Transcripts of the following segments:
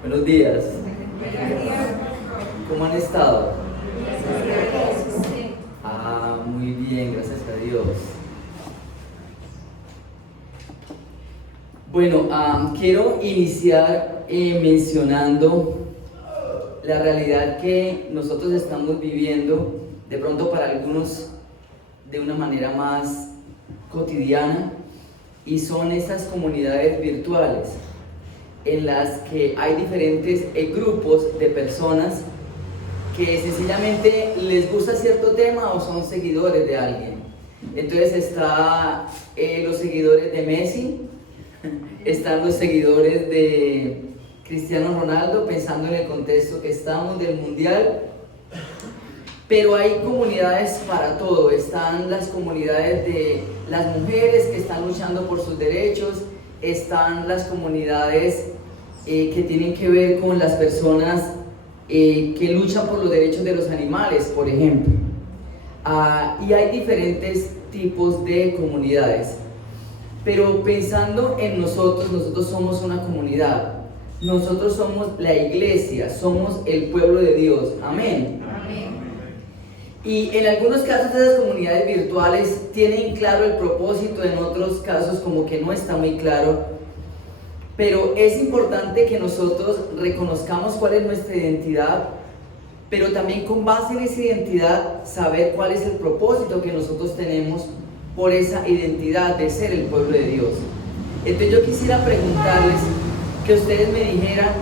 Buenos días. ¿Cómo han estado? Muy bien, gracias a Dios. Bueno, quiero iniciar mencionando la realidad que nosotros estamos viviendo, de pronto para algunos de una manera más cotidiana, y son esas comunidades virtuales en las que hay diferentes grupos de personas que sencillamente les gusta cierto tema o son seguidores de alguien. Entonces está los seguidores de Messi, están los seguidores de Cristiano Ronaldo, pensando en el contexto que estamos del Mundial. Pero hay comunidades para todo. Están las comunidades de las mujeres que están luchando por sus derechos, están las comunidades que tienen que ver con las personas que luchan por los derechos de los animales, por ejemplo. Y hay diferentes tipos de comunidades. Pero pensando en nosotros somos una comunidad. Nosotros somos la iglesia, somos el pueblo de Dios. Amén. Amén. Y en algunos casos esas comunidades virtuales tienen claro el propósito, en otros casos como que no está muy claro. Pero es importante que nosotros reconozcamos cuál es nuestra identidad, pero también con base en esa identidad saber cuál es el propósito que nosotros tenemos por esa identidad de ser el pueblo de Dios. Entonces yo quisiera preguntarles, que ustedes me dijeran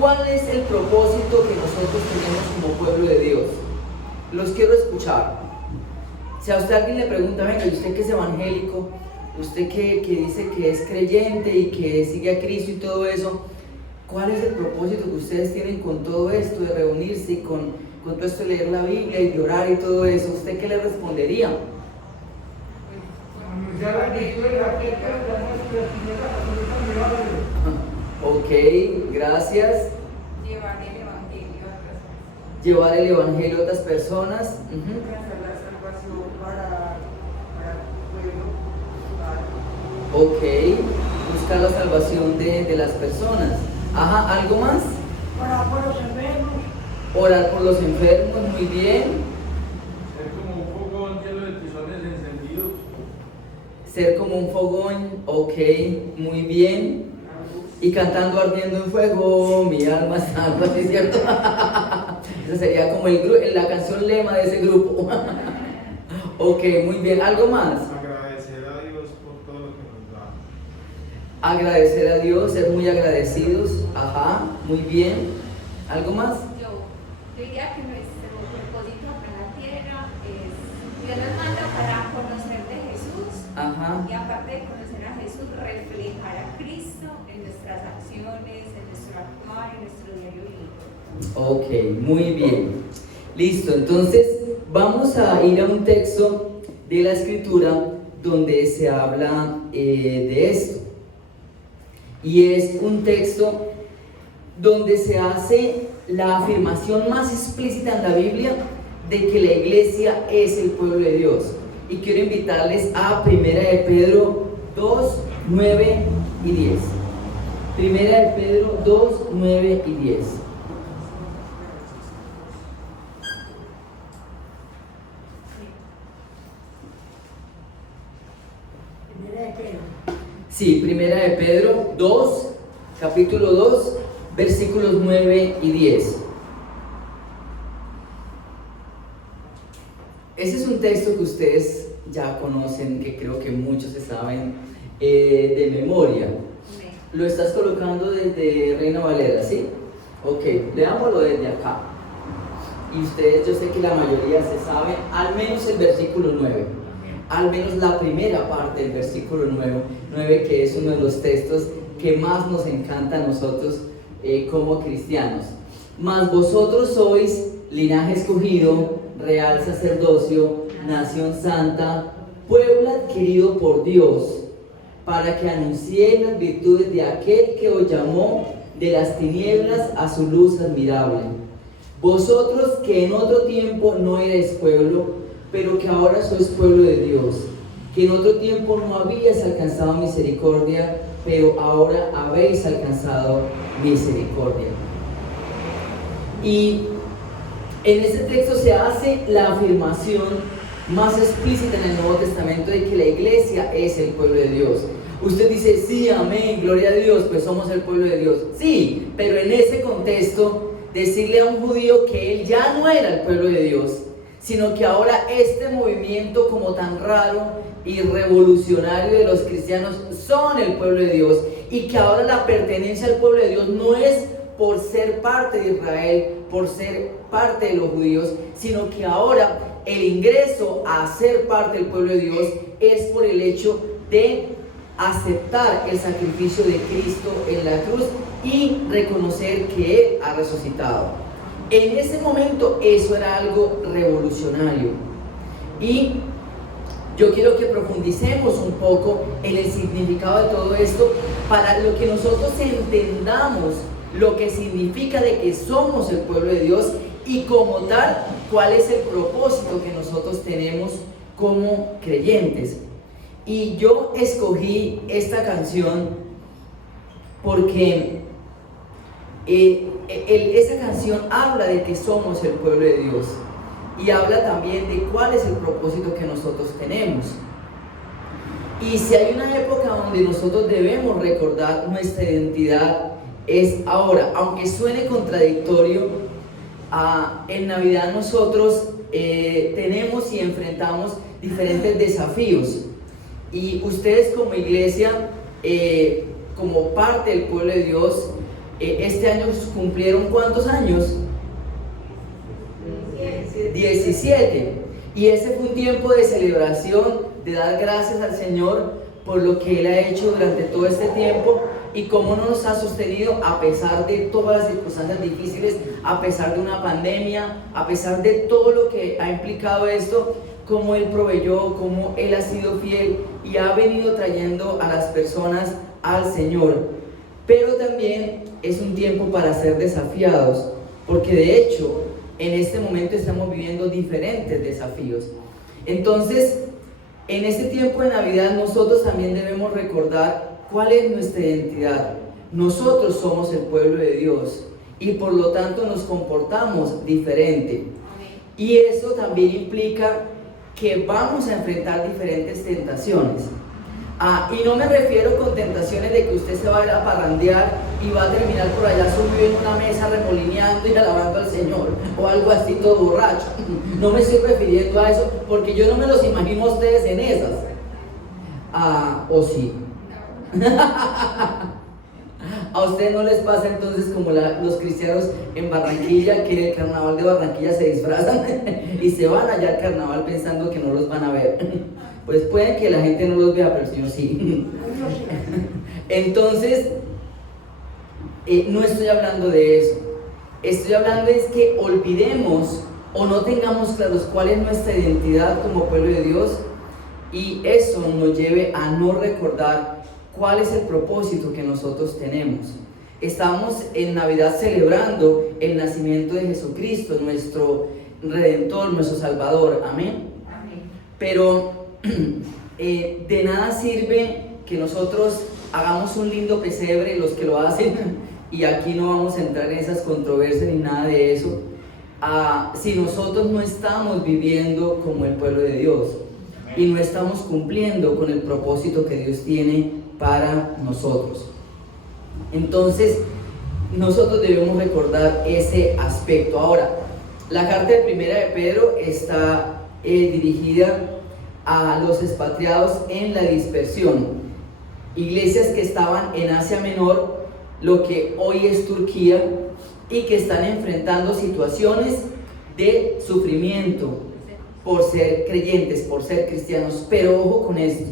cuál es el propósito que nosotros tenemos como pueblo de Dios. Los quiero escuchar. Si a usted alguien le pregunta, venga, ¿y usted que es evangélico? ¿Usted que dice que es creyente y que sigue a Cristo y todo eso? ¿Cuál es el propósito que ustedes tienen con todo esto de reunirse y con todo esto de leer la Biblia y de orar y todo eso? ¿Usted qué le respondería? Anunciar la Cristo de la fiesta de la Ok, gracias. Llevar el evangelio a otras personas. Llevar el evangelio a otras personas. Hacer la salvación para el pueblo. Ok, buscar la salvación de las personas. Ajá, ¿algo más? Orar por los enfermos. Orar por los enfermos, muy bien. Ser como un fogón lleno de tizones encendidos. Ser como un fogón, ok, muy bien. Y cantando ardiendo en fuego, mi alma está, algo así, ¿cierto? Esa sería como la canción lema de ese grupo. Ok, muy bien. ¿Algo más? Agradecer a Dios por todo lo que nos da. Agradecer a Dios, ser muy agradecidos. Ajá, muy bien. ¿Algo más? Yo diría que nuestro propósito acá en la tierra es, Dios nos manda para conocer de Jesús. Ajá. Y aparte de conocer a Jesús, reflejar a Cristo en nuestras acciones, en nuestro actuar, en nuestro diario vivir. Ok, muy bien. Listo, entonces vamos a ir a un texto de la Escritura donde se habla de esto. Y es un texto donde se hace la afirmación más explícita en la Biblia de que la iglesia es el pueblo de Dios. Y quiero invitarles a 1 de Pedro 2, 9 y 10. 1 de Pedro 2, 9 y 10. Sí, 1 de Pedro 2, capítulo 2, versículos 9 y 10. Ese es un texto que ustedes ya conocen, que creo que muchos se saben de memoria. Lo estás colocando desde Reina Valera, ¿sí? Ok, leámoslo desde acá. Y ustedes, yo sé que la mayoría se sabe al menos el versículo 9. Al menos la primera parte del versículo 9, que es uno de los textos que más nos encanta a nosotros como cristianos. Mas vosotros sois linaje escogido, real sacerdocio, nación santa, pueblo adquirido por Dios, para que anunciéis las virtudes de aquel que os llamó de las tinieblas a su luz admirable. Vosotros que en otro tiempo no erais pueblo, pero que ahora sois pueblo de Dios, que en otro tiempo no habías alcanzado misericordia, pero ahora habéis alcanzado misericordia. Y en este texto se hace la afirmación más explícita en el Nuevo Testamento de que la iglesia es el pueblo de Dios. Usted dice, sí, amén, gloria a Dios, pues somos el pueblo de Dios. Sí, pero en ese contexto, decirle a un judío que él ya no era el pueblo de Dios, sino que ahora este movimiento como tan raro y revolucionario de los cristianos son el pueblo de Dios, y que ahora la pertenencia al pueblo de Dios no es por ser parte de Israel, por ser parte de los judíos, sino que ahora el ingreso a ser parte del pueblo de Dios es por el hecho de aceptar el sacrificio de Cristo en la cruz y reconocer que Él ha resucitado. En ese momento eso era algo revolucionario, y yo quiero que profundicemos un poco en el significado de todo esto para lo que nosotros entendamos lo que significa de que somos el pueblo de Dios, y como tal, cuál es el propósito que nosotros tenemos como creyentes. Y yo escogí esta canción porque esa canción habla de que somos el pueblo de Dios, y habla también de cuál es el propósito que nosotros tenemos. Y si hay una época donde nosotros debemos recordar nuestra identidad, es ahora. Aunque suene contradictorio, en Navidad nosotros tenemos y enfrentamos diferentes desafíos, y ustedes como iglesia, como parte del pueblo de Dios, este año cumplieron ¿cuántos años? 17. Y ese fue un tiempo de celebración, de dar gracias al Señor por lo que Él ha hecho durante todo este tiempo, y cómo nos ha sostenido a pesar de todas las circunstancias difíciles, a pesar de una pandemia, a pesar de todo lo que ha implicado esto, cómo Él proveyó, cómo Él ha sido fiel y ha venido trayendo a las personas al Señor. Pero también es un tiempo para ser desafiados, porque de hecho en este momento estamos viviendo diferentes desafíos. Entonces, en este tiempo de Navidad nosotros también debemos recordar cuál es nuestra identidad. Nosotros somos el pueblo de Dios, y por lo tanto nos comportamos diferente. Y eso también implica que vamos a enfrentar diferentes tentaciones. Y no me refiero con tentaciones de que usted se va a ir a parrandear y va a terminar por allá subido en una mesa remolineando y alabando al Señor, o algo así todo borracho. No me estoy refiriendo a eso, porque yo no me los imagino a ustedes en esas. ¿O sí? ¿A ustedes no les pasa entonces como los cristianos en Barranquilla, que en el carnaval de Barranquilla se disfrazan y se van allá al carnaval pensando que no los van a ver? Pues pueden que la gente no los vea, pero yo sí. Entonces, no estoy hablando de eso. Estoy hablando es que olvidemos o no tengamos claros cuál es nuestra identidad como pueblo de Dios, y eso nos lleve a no recordar cuál es el propósito que nosotros tenemos. Estamos en Navidad celebrando el nacimiento de Jesucristo, nuestro Redentor, nuestro Salvador. Amén. Amén. Pero de nada sirve que nosotros hagamos un lindo pesebre, los que lo hacen, y aquí no vamos a entrar en esas controversias ni nada de eso, si nosotros no estamos viviendo como el pueblo de Dios y no estamos cumpliendo con el propósito que Dios tiene para nosotros. Entonces nosotros debemos recordar ese aspecto. Ahora, la carta de Primera de Pedro está dirigida a los expatriados en la dispersión, iglesias que estaban en Asia Menor, lo que hoy es Turquía, y que están enfrentando situaciones de sufrimiento por ser creyentes, por ser cristianos. Pero ojo con esto,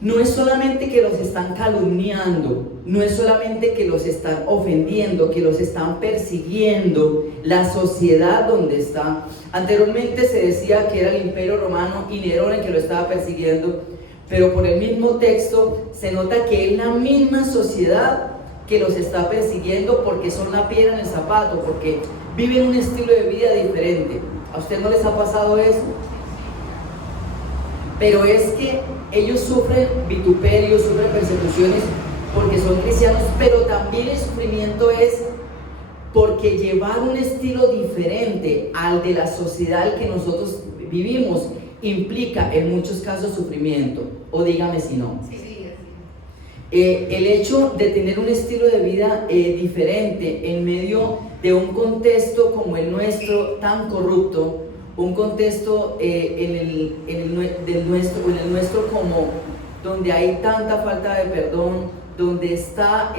no es solamente que los están calumniando, no es solamente que los están ofendiendo, que los están persiguiendo la sociedad donde está. Anteriormente se decía que era el Imperio Romano y Nerón el que lo estaba persiguiendo, pero por el mismo texto se nota que es la misma sociedad que los está persiguiendo, porque son la piedra en el zapato, porque viven un estilo de vida diferente. ¿A usted no les ha pasado eso? pero es que ellos sufren vituperios, sufren persecuciones porque son cristianos, pero también el sufrimiento es porque llevar un estilo diferente al de la sociedad que nosotros vivimos implica en muchos casos sufrimiento, o dígame si no. Sí, sí. El hecho de tener un estilo de vida diferente en medio de un contexto como el nuestro, tan corrupto, un contexto en el nuestro como donde hay tanta falta de perdón, donde está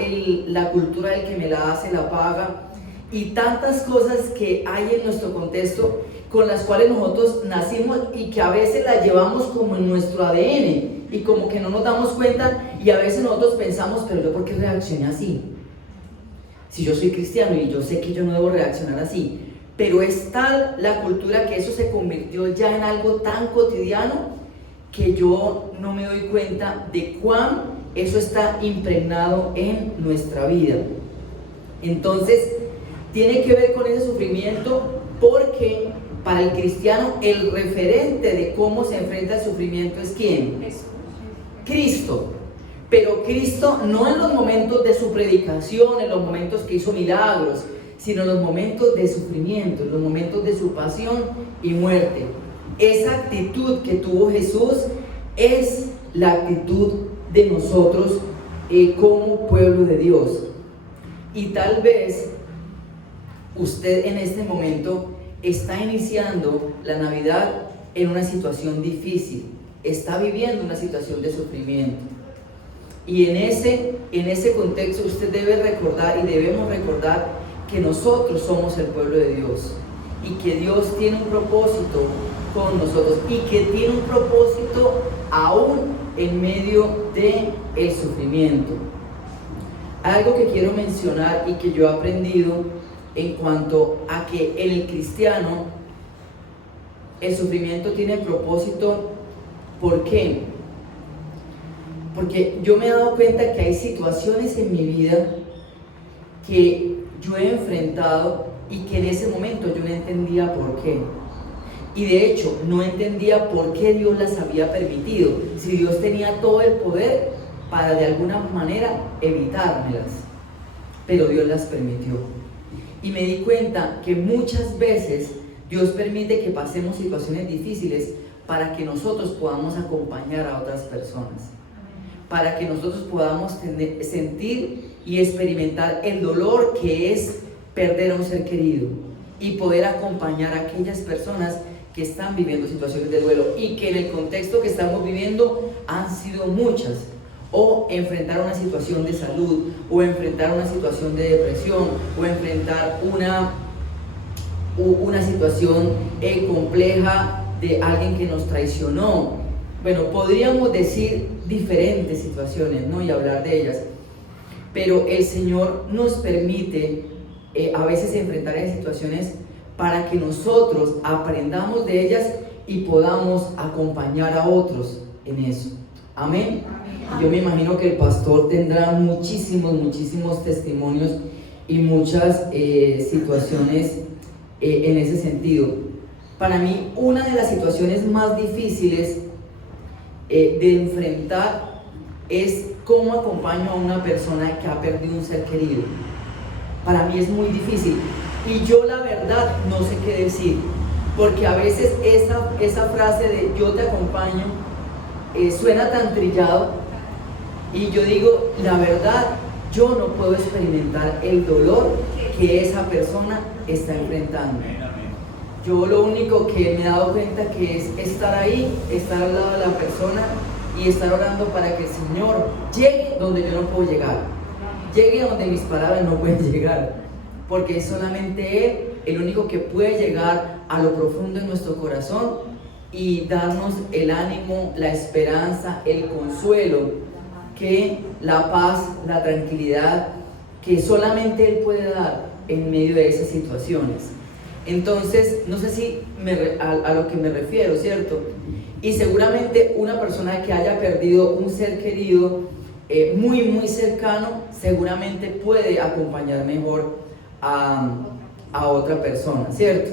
la cultura del que me la hace, la paga, y tantas cosas que hay en nuestro contexto con las cuales nosotros nacimos y que a veces las llevamos como en nuestro ADN y como que no nos damos cuenta, y a veces nosotros pensamos, pero yo ¿por qué reaccioné así? Si yo soy cristiano y yo sé que yo no debo reaccionar así, pero es tal la cultura que eso se convirtió ya en algo tan cotidiano que yo no me doy cuenta de cuán eso está impregnado en nuestra vida. Entonces, tiene que ver con ese sufrimiento porque para el cristiano el referente de cómo se enfrenta al sufrimiento es ¿quién? Jesús. Cristo. Pero Cristo no en los momentos de su predicación, en los momentos que hizo milagros, sino en los momentos de sufrimiento, en los momentos de su pasión y muerte. Esa actitud que tuvo Jesús es la actitud de nosotros como pueblo de Dios. Y tal vez usted en este momento está iniciando la Navidad en una situación difícil, está viviendo una situación de sufrimiento. Y en ese contexto usted debe recordar y debemos recordar que nosotros somos el pueblo de Dios y que Dios tiene un propósito con nosotros y que tiene un propósito aún en medio del sufrimiento. Algo que quiero mencionar y que yo he aprendido en cuanto a que en el cristiano el sufrimiento tiene propósito. ¿Por qué? Porque yo me he dado cuenta que hay situaciones en mi vida que yo he enfrentado y que en ese momento yo no entendía por qué. Y de hecho no entendía por qué Dios las había permitido, si Dios tenía todo el poder para de alguna manera evitármelas, pero Dios las permitió. Y me di cuenta que muchas veces Dios permite que pasemos situaciones difíciles para que nosotros podamos acompañar a otras personas, para que nosotros podamos sentir y experimentar el dolor que es perder a un ser querido y poder acompañar a aquellas personas que están viviendo situaciones de duelo y que en el contexto que estamos viviendo han sido muchas, o enfrentar una situación de salud, o enfrentar una situación de depresión, o enfrentar una situación compleja de alguien que nos traicionó. Bueno, podríamos decir diferentes situaciones, ¿no? Y hablar de ellas, pero el Señor nos permite a veces enfrentar esas situaciones para que nosotros aprendamos de ellas y podamos acompañar a otros en eso. Amén. Yo me imagino que el pastor tendrá muchísimos testimonios y muchas situaciones en ese sentido. Para mí, una de las situaciones más difíciles de enfrentar es cómo acompaño a una persona que ha perdido un ser querido. Para mí es muy difícil y yo la verdad no sé qué decir, porque a veces esa frase de yo te acompaño suena tan trillado y yo digo, la verdad, yo no puedo experimentar el dolor que esa persona está enfrentando. Yo lo único que me he dado cuenta que es estar ahí, estar al lado de la persona y estar orando para que el Señor llegue donde yo no puedo llegar, llegue donde mis palabras no pueden llegar, porque es solamente Él el único que puede llegar a lo profundo de nuestro corazón y darnos el ánimo, la esperanza, el consuelo, que la paz, la tranquilidad que solamente Él puede dar en medio de esas situaciones. Entonces, no sé si a lo que me refiero, ¿cierto? Y seguramente una persona que haya perdido un ser querido muy cercano, seguramente puede acompañar mejor a otra persona, ¿cierto?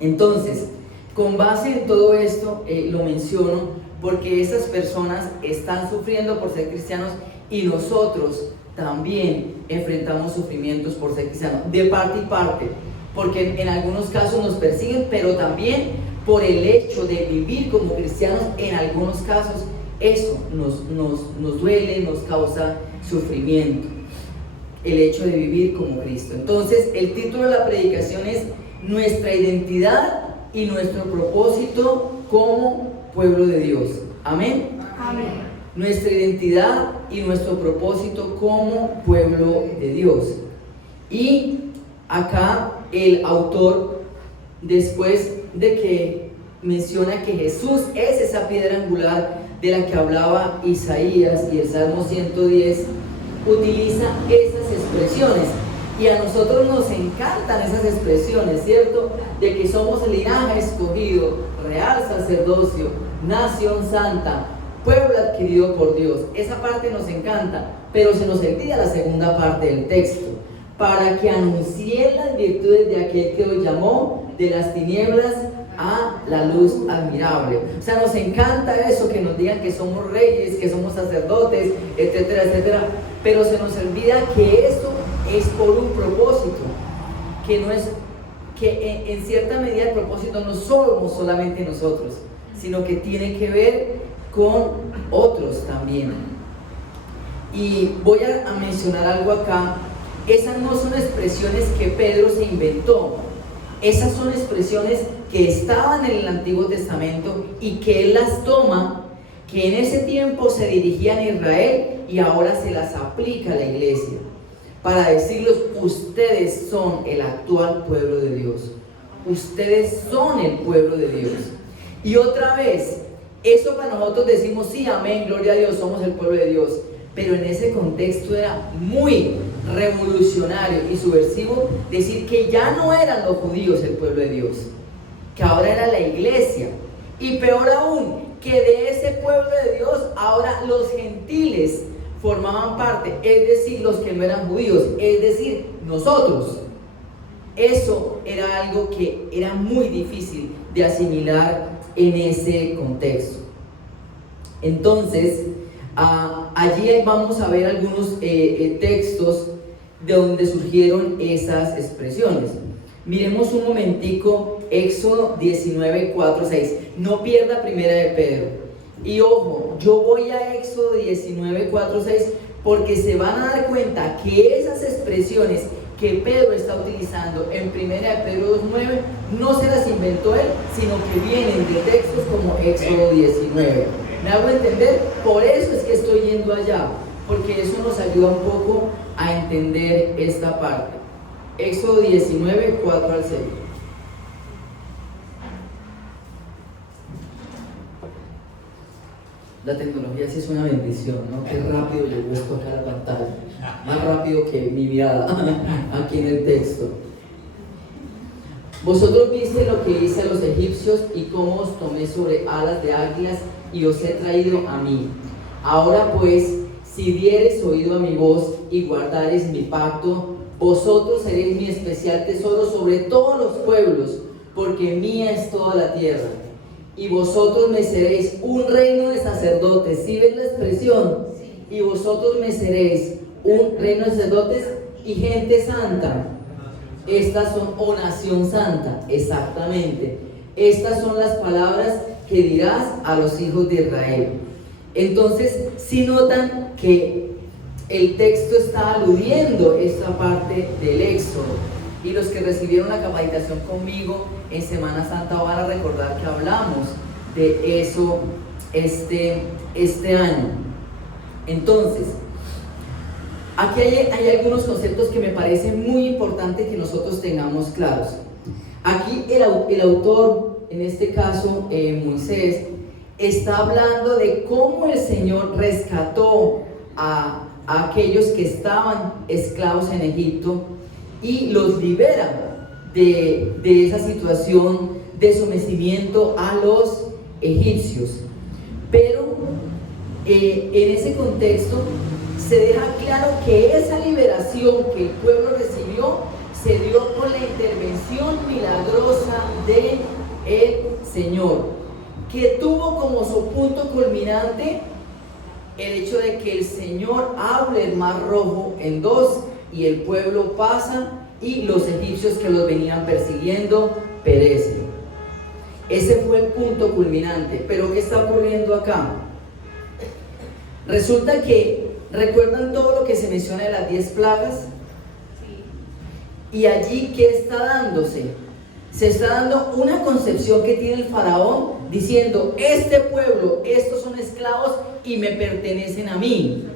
Entonces, con base en todo esto, lo menciono porque esas personas están sufriendo por ser cristianos y nosotros también enfrentamos sufrimientos por ser cristianos, de parte y parte, porque en algunos casos nos persiguen, pero también por el hecho de vivir como cristianos, en algunos casos eso nos duele, nos causa sufrimiento, el hecho de vivir como Cristo. Entonces, el título de la predicación es Nuestra identidad y nuestro propósito como pueblo de Dios. Amén. Amén. Nuestra identidad y nuestro propósito como pueblo de Dios. Y acá el autor, después de que menciona que Jesús es esa piedra angular de la que hablaba Isaías y el Salmo 110, utiliza esas expresiones. Y a nosotros nos encantan esas expresiones, ¿cierto? De que somos linaje escogido, real sacerdocio, nación santa, pueblo adquirido por Dios. Esa parte nos encanta, pero se nos olvida la segunda parte del texto. Para que anuncien las virtudes de aquel que os llamó de las tinieblas a la luz admirable. O sea, nos encanta eso, que nos digan que somos reyes, que somos sacerdotes, etcétera, etcétera. Pero se nos olvida que eso es por un propósito, que no es, que en cierta medida el propósito no somos solamente nosotros, sino que tiene que ver con otros también. Y voy a mencionar algo acá. Esas no son expresiones que Pedro se inventó, esas son expresiones que estaban en el Antiguo Testamento y que él las toma, que en ese tiempo se dirigían a Israel y ahora se las aplica a la iglesia, para decirles: ustedes son el actual pueblo de Dios, ustedes son el pueblo de Dios. Y otra vez, eso para nosotros decimos sí, amén, gloria a Dios, somos el pueblo de Dios, pero en ese contexto era muy revolucionario y subversivo decir que ya no eran los judíos el pueblo de Dios, que ahora era la iglesia, y peor aún, que de ese pueblo de Dios ahora los gentiles formaban parte, es decir, los que no eran judíos, es decir, nosotros. Eso era algo que era muy difícil de asimilar en ese contexto. Entonces, allí vamos a ver algunos textos de donde surgieron esas expresiones. Miremos un momentico Éxodo 19, 4, 6. No pierda primera de Pedro. Y ojo, yo voy a Éxodo 19, 4, 6 porque se van a dar cuenta que esas expresiones que Pedro está utilizando en primera de Pedro 2:9 no se las inventó él, sino que vienen de textos como Éxodo 19. ¿Me hago entender? Por eso es que estoy yendo allá, porque eso nos ayuda un poco a entender esta parte. Éxodo 19, 4 al 6. La tecnología sí es una bendición, ¿no? Qué rápido llegó esto acá a la pantalla. Más rápido que mi mirada aquí en el texto. Vosotros viste lo que hice a los egipcios y cómo os tomé sobre alas de águilas y os he traído a mí. Ahora pues, si diereis oído a mi voz y guardareis mi pacto, vosotros seréis mi especial tesoro sobre todos los pueblos, porque mía es toda la tierra. Y vosotros me seréis un reino de sacerdotes. ¿Sí ven la expresión? Y vosotros me seréis un reino de sacerdotes y gente santa. Estas son, o nación santa, exactamente. Estas son las palabras que dirás a los hijos de Israel. Entonces, si notan que el texto está aludiendo esta parte del Éxodo. Y los que recibieron la capacitación conmigo en Semana Santa van a recordar que hablamos de eso este año. Entonces, aquí hay algunos conceptos que me parecen muy importantes que nosotros tengamos claros. Aquí el autor, en este caso Moisés, está hablando de cómo el Señor rescató a aquellos que estaban esclavos en Egipto y los libera de esa situación de sometimiento a los egipcios. Pero en ese contexto se deja claro que esa liberación que el pueblo recibió se dio por la intervención milagrosa del Señor. que tuvo como su punto culminante el hecho de que el Señor abre el mar rojo en dos y el pueblo pasa y los egipcios que los venían persiguiendo perecen. Ese fue el punto culminante. Pero ¿qué está ocurriendo acá? Resulta que, ¿recuerdan todo lo que se menciona de las 10 plagas? Sí. Y allí, ¿qué está dándose? Se está dando una concepción que tiene el faraón diciendo: este pueblo, estos son esclavos y me pertenecen a mí.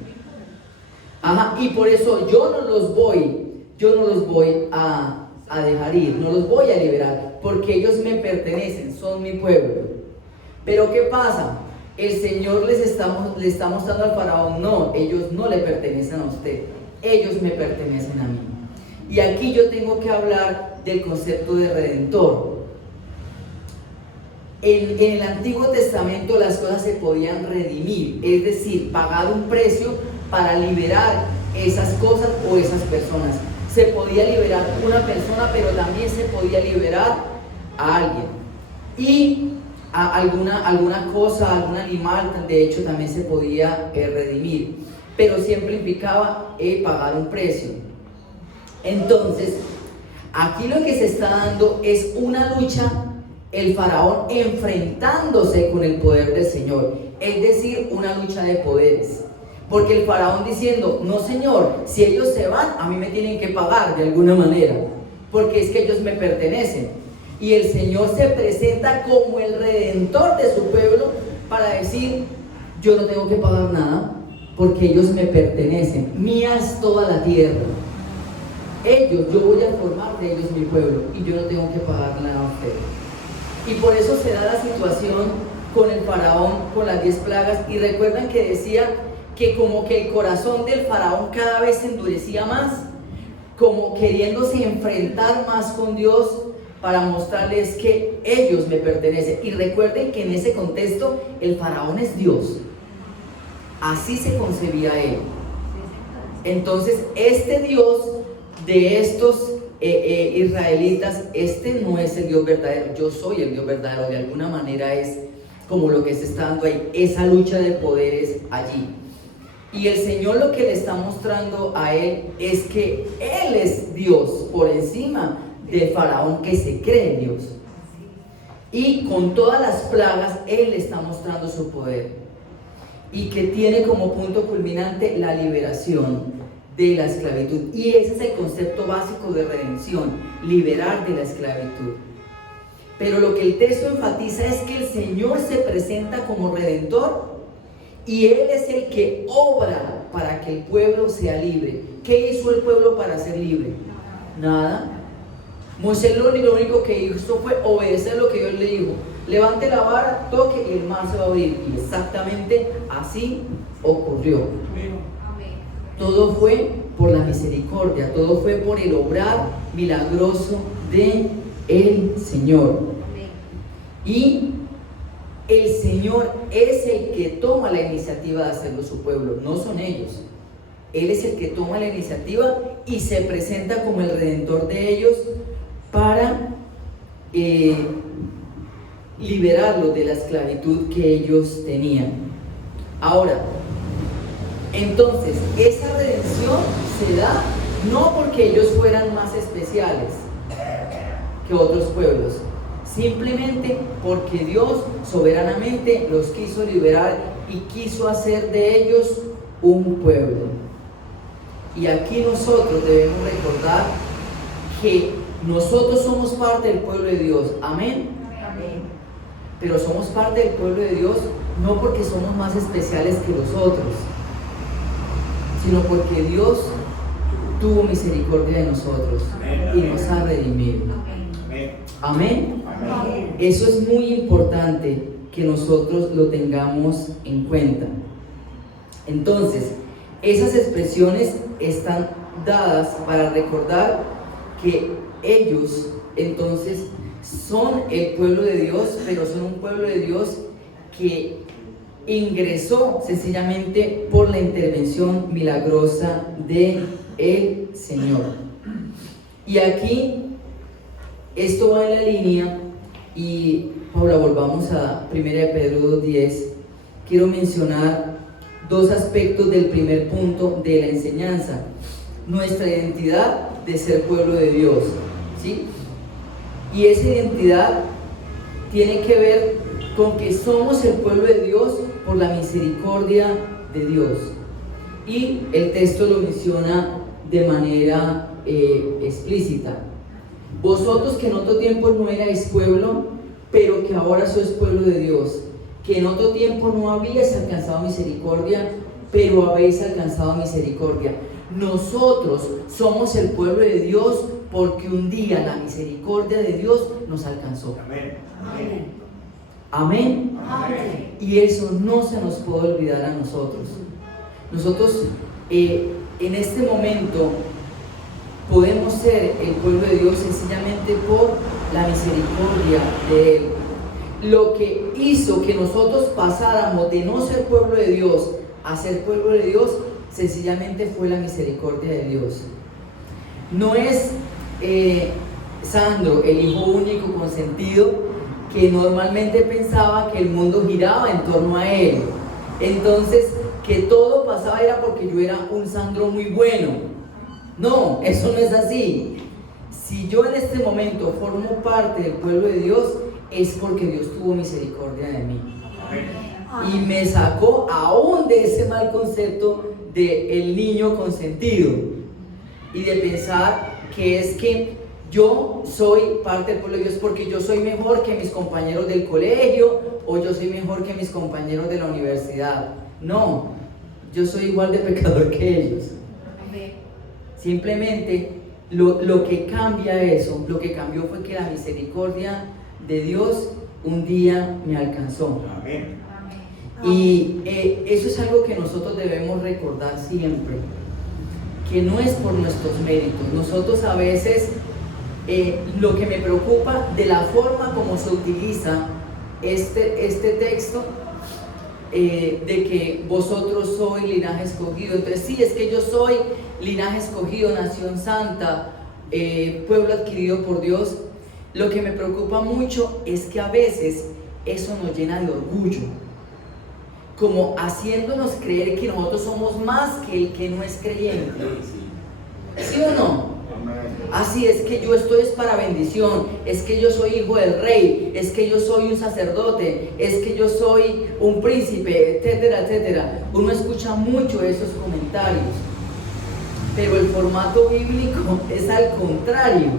Ajá, y por eso yo no los voy a dejar ir, no los voy a liberar, porque ellos me pertenecen, son mi pueblo. Pero ¿qué pasa? El Señor le está mostrando al faraón: no, ellos no le pertenecen a usted, ellos me pertenecen a mí. Y aquí yo tengo que hablar del concepto de redentor. En el Antiguo Testamento las cosas se podían redimir, es decir, pagar un precio para liberar esas cosas o esas personas. Se podía liberar una persona, pero también se podía liberar a alguien. Y a alguna cosa, algún animal, de hecho también se podía redimir, pero siempre implicaba pagar un precio. Entonces, aquí lo que se está dando es una lucha, el faraón enfrentándose con el poder del Señor, es decir, una lucha de poderes. Porque el faraón diciendo: no, Señor, si ellos se van, a mí me tienen que pagar de alguna manera, porque es que ellos me pertenecen. Y el Señor se presenta como el redentor de su pueblo para decir: yo no tengo que pagar nada, porque ellos me pertenecen, mía es toda la tierra. Yo voy a formar de ellos mi pueblo y yo no tengo que pagar nada a ustedes. Y por eso se da la situación con el faraón, con las 10 plagas. Y recuerdan que decía que como que el corazón del faraón cada vez se endurecía más, como queriéndose enfrentar más con Dios para mostrarles que ellos me pertenecen. Y recuerden que en ese contexto el faraón es Dios, así se concebía él. Entonces este Dios de estos israelitas, este no es el Dios verdadero, yo soy el Dios verdadero. De alguna manera es como lo que se está dando ahí, esa lucha de poderes allí. Y el Señor lo que le está mostrando a él es que él es Dios por encima de faraón, que se cree Dios. Y con todas las plagas él le está mostrando su poder, y que tiene como punto culminante la liberación de la esclavitud. Y ese es el concepto básico de redención: liberar de la esclavitud. Pero lo que el texto enfatiza es que el Señor se presenta como redentor y Él es el que obra para que el pueblo sea libre. ¿Qué hizo el pueblo para ser libre? Nada. Moisés lo único que hizo fue obedecer lo que Dios le dijo: levante la vara, toque y el mar se va a abrir. Y exactamente así ocurrió. Todo fue por la misericordia, todo fue por el obrar milagroso de el Señor. Y el Señor es el que toma la iniciativa de hacerlo su pueblo, no son ellos. Él es el que toma la iniciativa y se presenta como el redentor de ellos para liberarlos de la esclavitud que ellos tenían. Ahora, entonces, esa redención se da no porque ellos fueran más especiales que otros pueblos, simplemente porque Dios soberanamente los quiso liberar y quiso hacer de ellos un pueblo. Y aquí nosotros debemos recordar que nosotros somos parte del pueblo de Dios, amén. Amén. Pero somos parte del pueblo de Dios no porque somos más especiales que los otros, sino porque Dios tuvo misericordia de nosotros y nos ha redimido. Amén. Amén. Eso es muy importante que nosotros lo tengamos en cuenta. Entonces, esas expresiones están dadas para recordar que ellos entonces son el pueblo de Dios, pero son un pueblo de Dios que ingresó sencillamente por la intervención milagrosa de el Señor. Y aquí esto va en la línea y Paula, volvamos a 1 Pedro 2:10. Quiero mencionar dos aspectos del primer punto de la enseñanza. Nuestra identidad de ser pueblo de Dios, ¿sí? Y esa identidad tiene que ver con que somos el pueblo de Dios por la misericordia de Dios. Y el texto lo menciona de manera explícita. Vosotros que en otro tiempo no erais pueblo, pero que ahora sois pueblo de Dios, que en otro tiempo no habíais alcanzado misericordia, pero habéis alcanzado misericordia. Nosotros somos el pueblo de Dios porque un día la misericordia de Dios nos alcanzó. Amén. Amén. Amén. Y eso no se nos puede olvidar a nosotros. Nosotros en este momento podemos ser el pueblo de Dios sencillamente por la misericordia de Él. Lo que hizo que nosotros pasáramos de no ser pueblo de Dios a ser pueblo de Dios, sencillamente fue la misericordia de Dios. No es Sandro, el hijo único consentido, que normalmente pensaba que el mundo giraba en torno a él. Entonces, que todo pasaba era porque yo era un Sandro muy bueno. No, eso no es así. Si yo en este momento formo parte del pueblo de Dios, es porque Dios tuvo misericordia de mí. Y me sacó aún de ese mal concepto de el niño consentido y de pensar que es que yo soy parte del pueblo de Dios porque yo soy mejor que mis compañeros del colegio o yo soy mejor que mis compañeros de la universidad. No, yo soy igual de pecador que ellos. Simplemente lo que cambia eso, lo que cambió fue que la misericordia de Dios un día me alcanzó. Amén. Y eso es algo que nosotros debemos recordar siempre, que no es por nuestros méritos. Nosotros a veces, lo que me preocupa de la forma como se utiliza este texto, de que vosotros sois linaje escogido. Entonces sí, es que yo soy linaje escogido, nación santa, pueblo adquirido por Dios. Lo que me preocupa mucho es que a veces eso nos llena de orgullo, como haciéndonos creer que nosotros somos más que el que no es creyente. ¿Sí o no? Así es que yo estoy es para bendición, es que yo soy hijo del rey, es que yo soy un sacerdote, es que yo soy un príncipe, etcétera, etcétera. Uno escucha mucho esos comentarios, pero el formato bíblico es al contrario,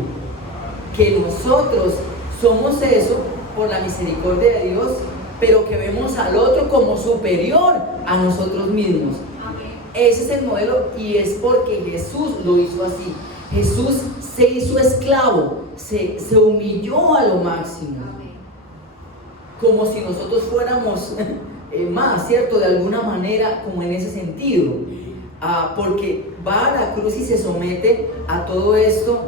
que nosotros somos eso por la misericordia de Dios, pero que vemos al otro como superior a nosotros mismos. Ese es el modelo y es porque Jesús lo hizo así. Jesús se hizo esclavo, se humilló a lo máximo, como si nosotros fuéramos más, ¿cierto? De alguna manera, como en ese sentido, porque va a la cruz y se somete a todo esto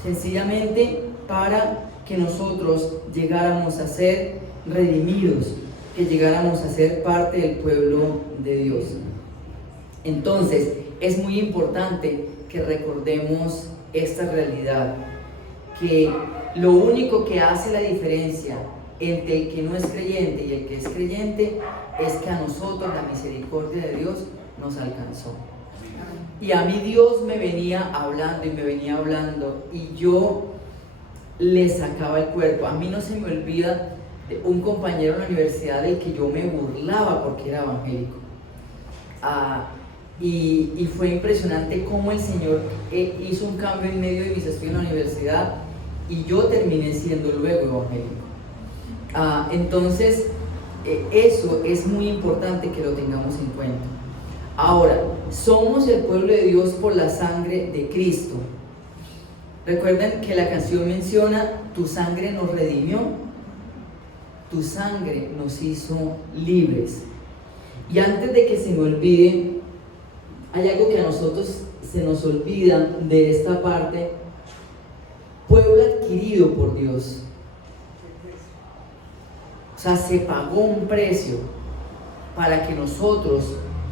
sencillamente para que nosotros llegáramos a ser redimidos, que llegáramos a ser parte del pueblo de Dios. Entonces, es muy importante que recordemos esta realidad, que lo único que hace la diferencia entre el que no es creyente y el que es creyente es que a nosotros la misericordia de Dios nos alcanzó. Y a mí Dios me venía hablando y me venía hablando y yo le sacaba el cuerpo. A mí no se me olvida de un compañero en la universidad del que yo me burlaba porque era evangélico. Y fue impresionante cómo el Señor hizo un cambio en medio de mis estudios en la universidad y yo terminé siendo luego evangélico. Entonces, eso es muy importante que lo tengamos en cuenta. Ahora, somos el pueblo de Dios por la sangre de Cristo. Recuerden que la canción menciona: tu sangre nos redimió, tu sangre nos hizo libres. Y antes de que se me olvide, hay algo que a nosotros se nos olvida de esta parte: pueblo adquirido por Dios. O sea, se pagó un precio para que nosotros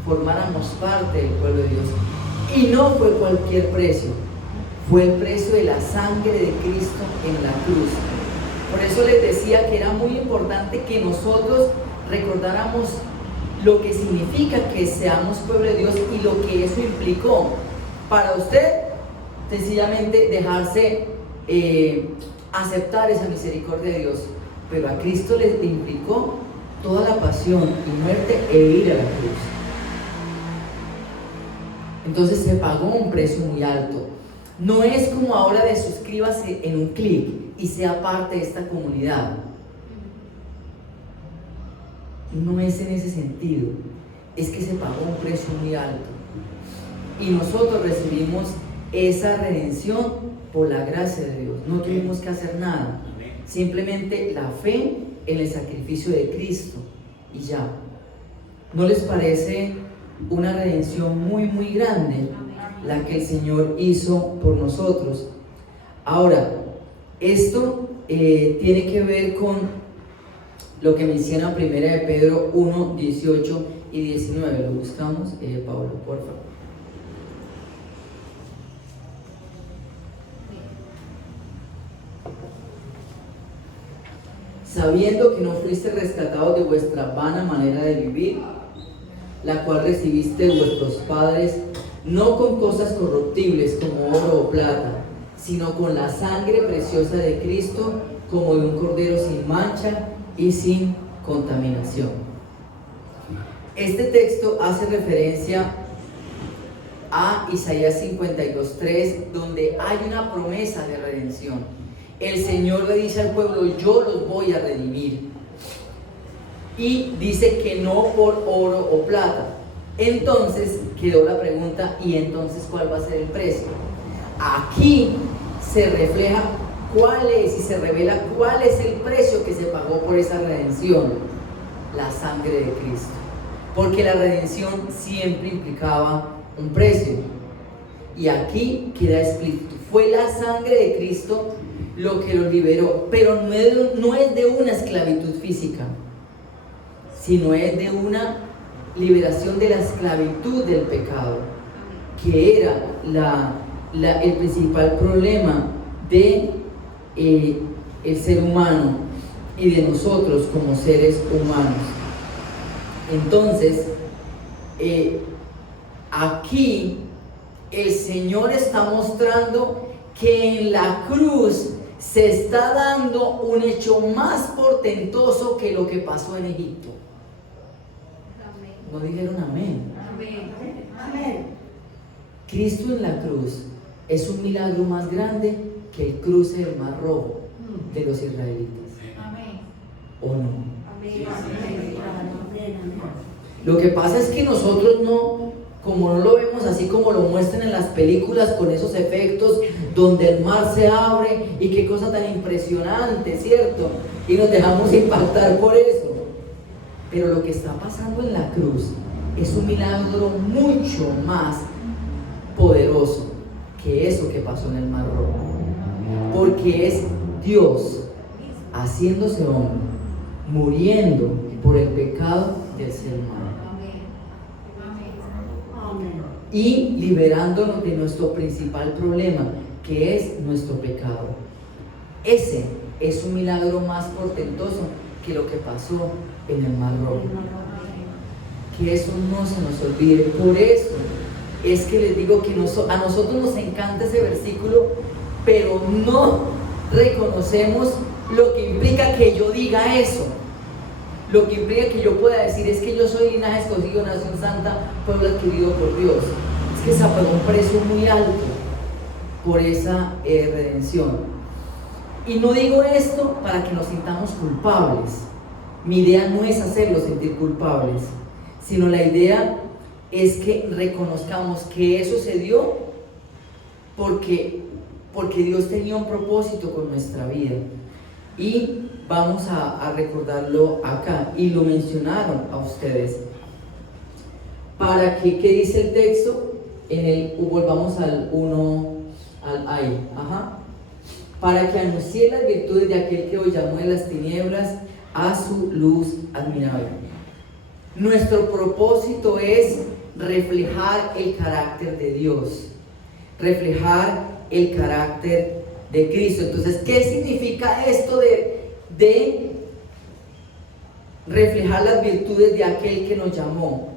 formáramos parte del pueblo de Dios. Y no fue cualquier precio, fue el precio de la sangre de Cristo en la cruz. Por eso les decía que era muy importante que nosotros recordáramos lo que significa que seamos pueblo de Dios y lo que eso implicó. Para usted, sencillamente dejarse aceptar esa misericordia de Dios, pero a Cristo le implicó toda la pasión y muerte e ir a la cruz. Entonces se pagó un precio muy alto. No es como ahora de suscríbase en un clic y sea parte de esta comunidad. No es en ese sentido. Es que se pagó un precio muy alto. Y nosotros recibimos esa redención por la gracia de Dios. No tuvimos que hacer nada. Simplemente la fe en el sacrificio de Cristo. Y ya. ¿No les parece una redención muy, muy grande la que el Señor hizo por nosotros? Ahora, esto tiene que ver con lo que menciona 1 de Pedro 1, 18 y 19. Lo buscamos, Pablo, por favor. Sabiendo que no fuiste rescatados de vuestra vana manera de vivir, la cual recibiste de vuestros padres, no con cosas corruptibles como oro o plata, sino con la sangre preciosa de Cristo, como de un cordero sin mancha y sin contaminación. Este texto hace referencia a Isaías 52:3, donde hay una promesa de redención. El Señor le dice al pueblo: yo los voy a redimir. Y dice que no por oro o plata. Entonces quedó la pregunta: ¿y entonces cuál va a ser el precio? Aquí se refleja cuál es y se revela cuál es el precio que se pagó por esa redención: la sangre de Cristo. Porque la redención siempre implicaba un precio. Y aquí queda explícito: fue la sangre de Cristo lo que los liberó, pero no es de una esclavitud física, sino es de una liberación de la esclavitud del pecado, que era el principal problema de el ser humano y de nosotros como seres humanos. Entonces, aquí el Señor está mostrando que en la cruz se está dando un hecho más portentoso que lo que pasó en Egipto. ¿No dijeron amén? Amén. Cristo en la cruz es un milagro más grande que el cruce del Mar Rojo de los israelitas. ¿O no? Lo que pasa es que nosotros como no lo vemos así como lo muestran en las películas, con esos efectos donde el mar se abre y qué cosa tan impresionante, ¿cierto? Y nos dejamos impactar por eso. Pero lo que está pasando en la cruz es un milagro mucho más poderoso que eso que pasó en el Mar Rojo. Porque es Dios haciéndose hombre, muriendo por el pecado del ser humano y liberándonos de nuestro principal problema, que es nuestro pecado. Ese es un milagro más portentoso que lo que pasó en el Mar Rojo. Que eso no se nos olvide. Por eso es que les digo que a nosotros nos encanta ese versículo, pero no reconocemos lo que implica que yo diga eso. Lo que implica que yo pueda decir es que yo soy linaje escogido, nación santa, pueblo adquirido por Dios. Es que se pagó un precio muy alto por esa redención. Y no digo esto para que nos sintamos culpables. Mi idea no es hacerlos sentir culpables, sino la idea es que reconozcamos que eso se dio porque Dios tenía un propósito con nuestra vida. Y vamos a recordarlo acá, y lo mencionaron a ustedes. Para que, ¿qué dice el texto? Volvamos al 1, ahí, para que anuncie las virtudes de aquel que os llamó de las tinieblas a su luz admirable. Nuestro propósito es reflejar el carácter de Dios, reflejar el carácter de Cristo. Entonces, ¿qué significa esto de de reflejar las virtudes de aquel que nos llamó.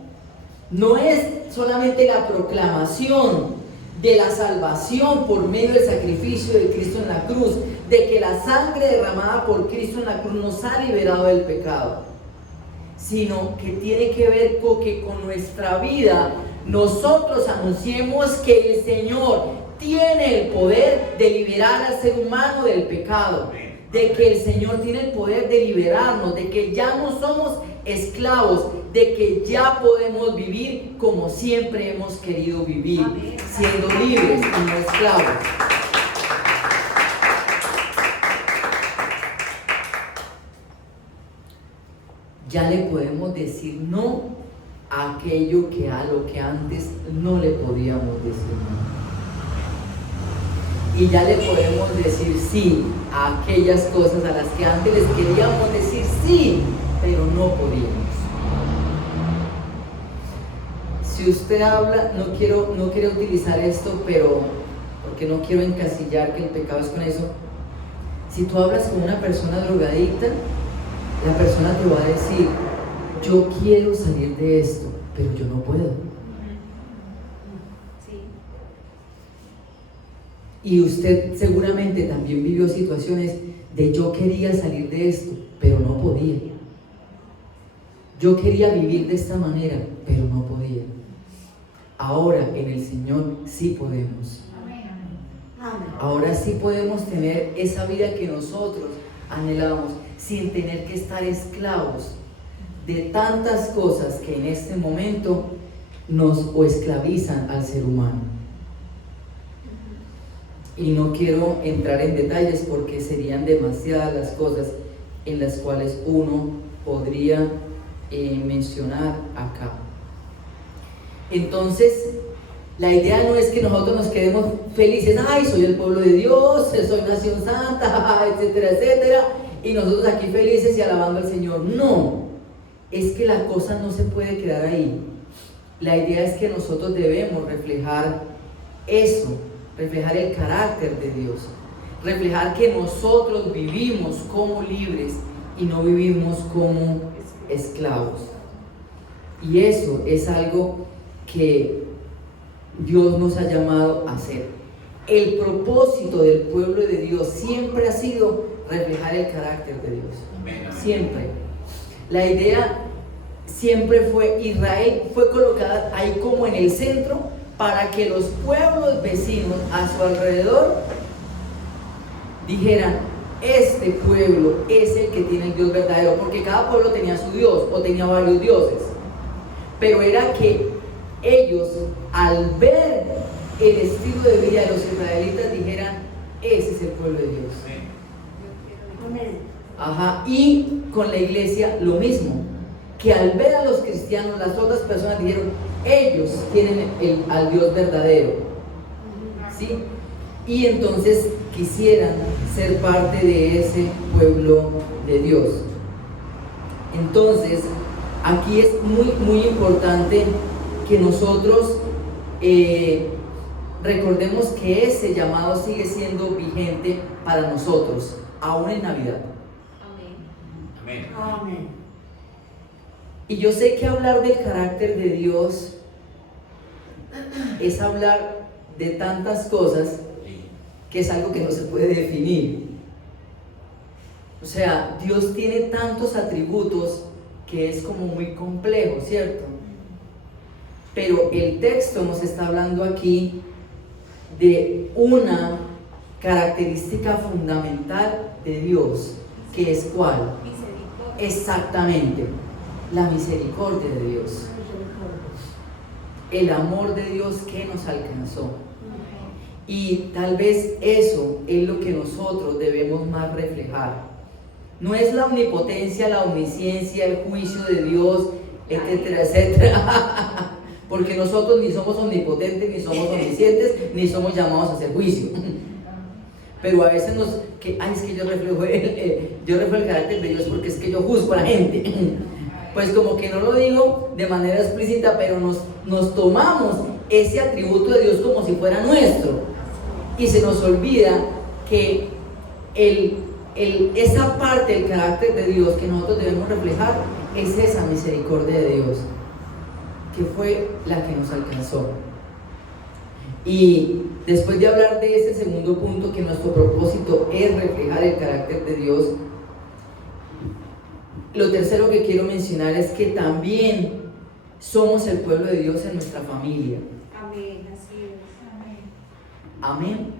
No es solamente la proclamación de la salvación por medio del sacrificio de Cristo en la cruz, de que la sangre derramada por Cristo en la cruz nos ha liberado del pecado, sino que tiene que ver con que con nuestra vida nosotros anunciemos que el Señor tiene el poder de liberar al ser humano del pecado, de que el Señor tiene el poder de liberarnos, de que ya no somos esclavos, de que ya podemos vivir como siempre hemos querido vivir, Amén. siendo libres y no esclavos. Ya le podemos decir no a aquello que a lo que antes no le podíamos decir no. Y ya le podemos decir sí a aquellas cosas a las que antes les queríamos decir sí, pero no podíamos. Si usted habla, no quiero utilizar esto, pero porque no quiero encasillar que el pecado es con eso. Si tú hablas con una persona drogadicta, la persona te va a decir: yo quiero salir de esto, pero yo no puedo. Sí. Y usted seguramente también vivió situaciones de yo quería salir de esto, pero no podía. Yo quería vivir de esta manera, pero no podía. Ahora en el Señor sí podemos. Amén. Ahora sí podemos tener esa vida que nosotros anhelamos, sin tener que estar esclavos de tantas cosas que en este momento nos esclavizan al ser humano. Y no quiero entrar en detalles porque serían demasiadas las cosas en las cuales uno podría mencionar acá. Entonces, la idea no es que nosotros nos quedemos felices: ay, soy el pueblo de Dios, soy nación santa, etcétera, etcétera, y nosotros aquí felices y alabando al Señor. No, es que la cosa no se puede quedar ahí. La idea es que nosotros debemos reflejar eso, reflejar el carácter de Dios, reflejar que nosotros vivimos como libres y no vivimos como esclavos. Y eso es algo que Dios nos ha llamado a hacer. El propósito del pueblo de Dios siempre ha sido reflejar el carácter de Dios. Siempre. La idea siempre fue: Israel fue colocada ahí como en el centro para que los pueblos vecinos a su alrededor dijeran: este pueblo es el que tiene el Dios verdadero, porque cada pueblo tenía su Dios o tenía varios dioses, pero era que ellos, al ver el estilo de vida de los israelitas, dijeran: ese es el pueblo de Dios. Amén. Ajá. Y con la iglesia lo mismo, que al ver a los cristianos, las otras personas dijeron: ellos tienen al Dios verdadero, ¿sí? Y entonces quisieran ser parte de ese pueblo de Dios. Entonces, aquí es muy importante que nosotros recordemos que ese llamado sigue siendo vigente para nosotros, aún en Navidad. Amén. Amén. Y yo sé que hablar del carácter de Dios es hablar de tantas cosas que es algo que no se puede definir. O sea, Dios tiene tantos atributos que es como muy complejo, ¿cierto? Pero el texto nos está hablando aquí de una característica fundamental de Dios, que es ¿cuál? Misericordia. Exactamente, la misericordia de Dios, el amor de Dios que nos alcanzó. Y tal vez eso es lo que nosotros debemos más reflejar. No es la omnipotencia, la omnisciencia, el juicio de Dios, etcétera, etcétera. Porque nosotros ni somos omnipotentes, ni somos omniscientes, ni somos llamados a hacer juicio. Pero a veces es que yo reflejo el carácter de Dios porque es que yo juzgo a la gente. Pues como que no lo digo de manera explícita, pero nos tomamos ese atributo de Dios como si fuera nuestro. Y se nos olvida que el esa parte del carácter de Dios que nosotros debemos reflejar es esa misericordia de Dios, que fue la que nos alcanzó. Y después de hablar de ese segundo punto, que nuestro propósito es reflejar el carácter de Dios, lo tercero que quiero mencionar es que también somos el pueblo de Dios en nuestra familia. Amén, así es. Amén.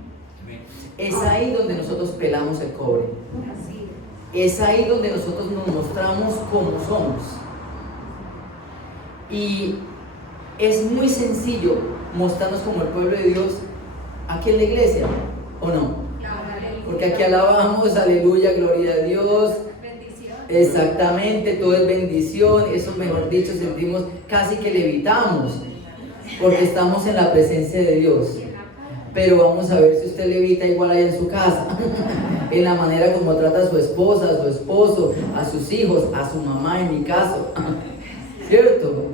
Es ahí donde nosotros pelamos el cobre. Así Es ahí donde nosotros nos mostramos como somos. Y es muy sencillo mostrarnos como el pueblo de Dios aquí en la iglesia, ¿o no? es. Porque aquí alabamos, aleluya, gloria a Dios. Bendición. Exactamente, todo es bendición. Eso, mejor dicho, sentimos casi que levitamos, porque estamos en la presencia de Dios. Pero vamos a ver si usted levita igual ahí en su casa, en la manera como trata a su esposa, a su esposo, a sus hijos, a su mamá en mi caso, ¿cierto?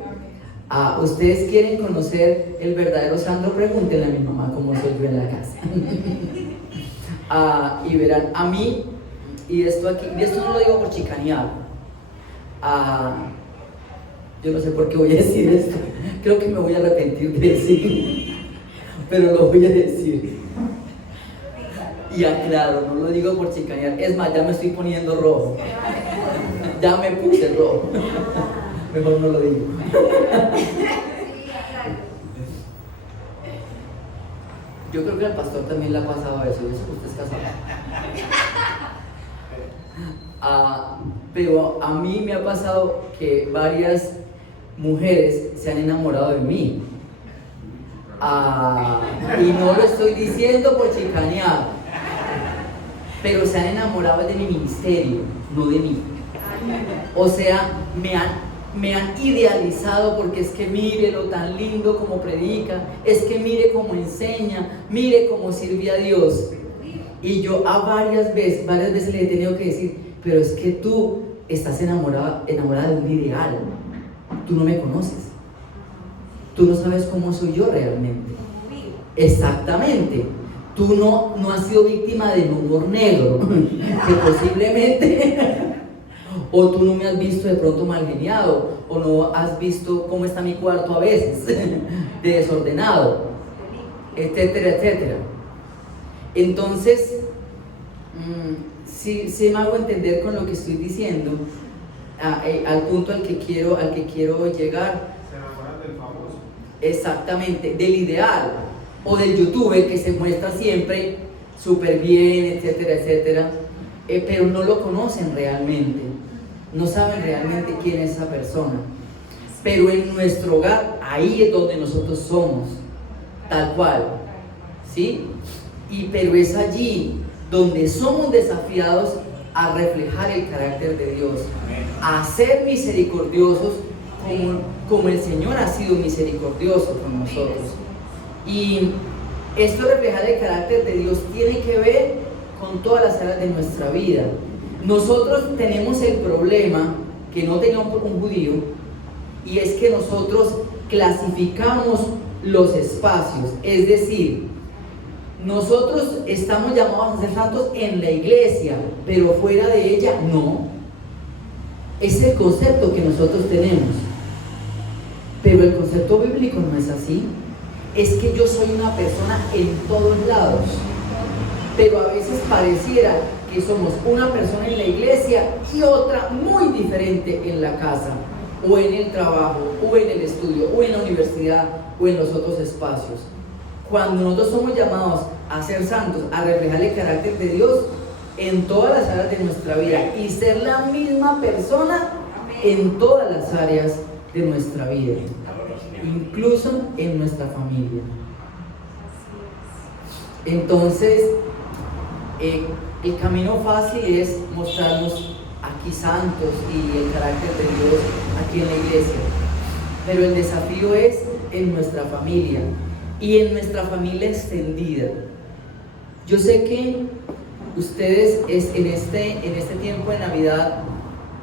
¿Ustedes quieren conocer el verdadero santo? Pregúntenle a mi mamá cómo soy yo en la casa. Y verán, a mí, y esto no lo digo por chicanear, yo no sé por qué voy a decir esto, creo que me voy a arrepentir de decir, pero lo voy a decir. Y aclaro, no lo digo por chicanear, es más, ya me estoy poniendo rojo, ya me puse rojo, mejor no lo digo. Yo creo que al pastor también le ha pasado eso, yo sé que usted es casado. Pero a mí me ha pasado que varias mujeres se han enamorado de mí. Y no lo estoy diciendo por chicanear, pero se han enamorado de mi ministerio, no de mí. O sea, me han idealizado porque es que mire lo tan lindo como predica, es que mire cómo enseña, mire cómo sirve a Dios. Y yo varias veces le he tenido que decir, pero es que tú estás enamorada de un ideal, tú no me conoces, tú no sabes cómo soy yo realmente. Exactamente, tú no has sido víctima de un humor negro, que posiblemente... O tú no me has visto de pronto mal geniado, o no has visto cómo está mi cuarto a veces, de desordenado, etcétera, etcétera. Entonces, sí me hago entender con lo que estoy diciendo, al punto al que quiero llegar. Se enamoran del famoso. Exactamente, del ideal, o del youtuber que se muestra siempre súper bien, etcétera, etcétera, pero no lo conocen realmente. No saben realmente quién es esa persona. Pero en nuestro hogar, ahí es donde nosotros somos, tal cual, ¿sí? Pero es allí donde somos desafiados a reflejar el carácter de Dios, a ser misericordiosos como el Señor ha sido misericordioso con nosotros. Y esto de reflejar el carácter de Dios tiene que ver con todas las áreas de nuestra vida. Nosotros tenemos el problema que no tenía un judío, y es que nosotros clasificamos los espacios, es decir, nosotros estamos llamados a ser santos en la iglesia, pero fuera de ella no. Es el concepto que nosotros tenemos, pero el concepto bíblico no es así. Es que yo soy una persona en todos lados, pero a veces pareciera que somos una persona en la iglesia y otra muy diferente en la casa, o en el trabajo, o en el estudio, o en la universidad, o en los otros espacios. Cuando nosotros somos llamados a ser santos, a reflejar el carácter de Dios en todas las áreas de nuestra vida y ser la misma persona en todas las áreas de nuestra vida, incluso en nuestra familia. Entonces, el camino fácil es mostrarnos aquí santos y el carácter de Dios aquí en la iglesia, pero el desafío es en nuestra familia y en nuestra familia extendida. Yo sé que ustedes en este tiempo de Navidad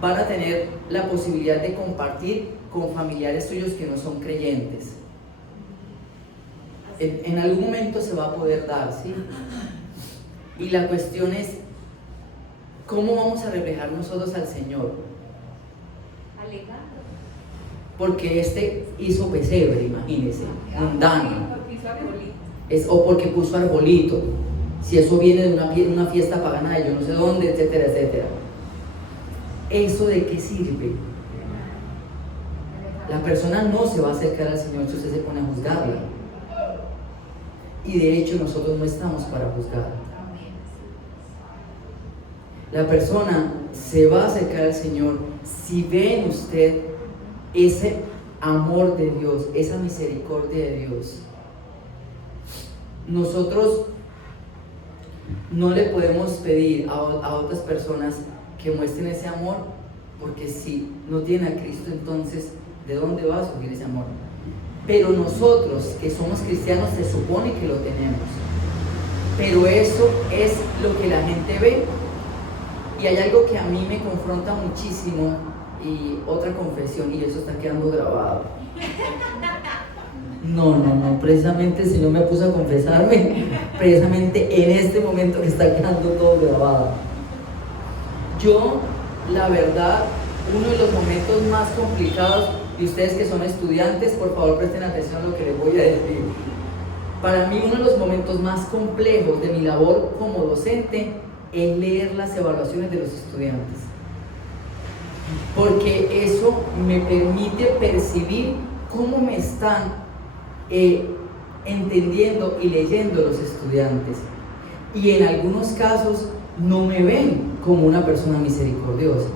van a tener la posibilidad de compartir con familiares suyos que no son creyentes. En algún momento se va a poder dar, ¿sí? Y la cuestión es ¿cómo vamos a reflejar nosotros al Señor? Alegando. Porque este hizo pesebre, imagínense, mundano. Porque hizo arbolito. O porque puso arbolito, si eso viene de una fiesta pagana de yo no sé dónde, etcétera, etcétera. ¿Eso de qué sirve? La persona no se va a acercar al Señor si usted se pone a juzgarla. Y de hecho nosotros no estamos para juzgar. La persona se va a acercar al Señor si ve en usted ese amor de Dios, esa misericordia de Dios. Nosotros no le podemos pedir a otras personas que muestren ese amor, porque si no tienen a Cristo, entonces ¿de dónde va a surgir ese amor? Pero nosotros que somos cristianos se supone que lo tenemos, pero eso es lo que la gente ve. Y hay algo que a mí me confronta muchísimo, y otra confesión, y eso está quedando grabado. No, precisamente el Señor me puso a confesarme, precisamente en este momento que está quedando todo grabado. Yo, la verdad, uno de los momentos más complicados, y ustedes que son estudiantes, por favor presten atención a lo que les voy a decir. Para mí, uno de los momentos más complejos de mi labor como docente es leer las evaluaciones de los estudiantes, porque eso me permite percibir cómo me están entendiendo y leyendo los estudiantes, y en algunos casos no me ven como una persona misericordiosa,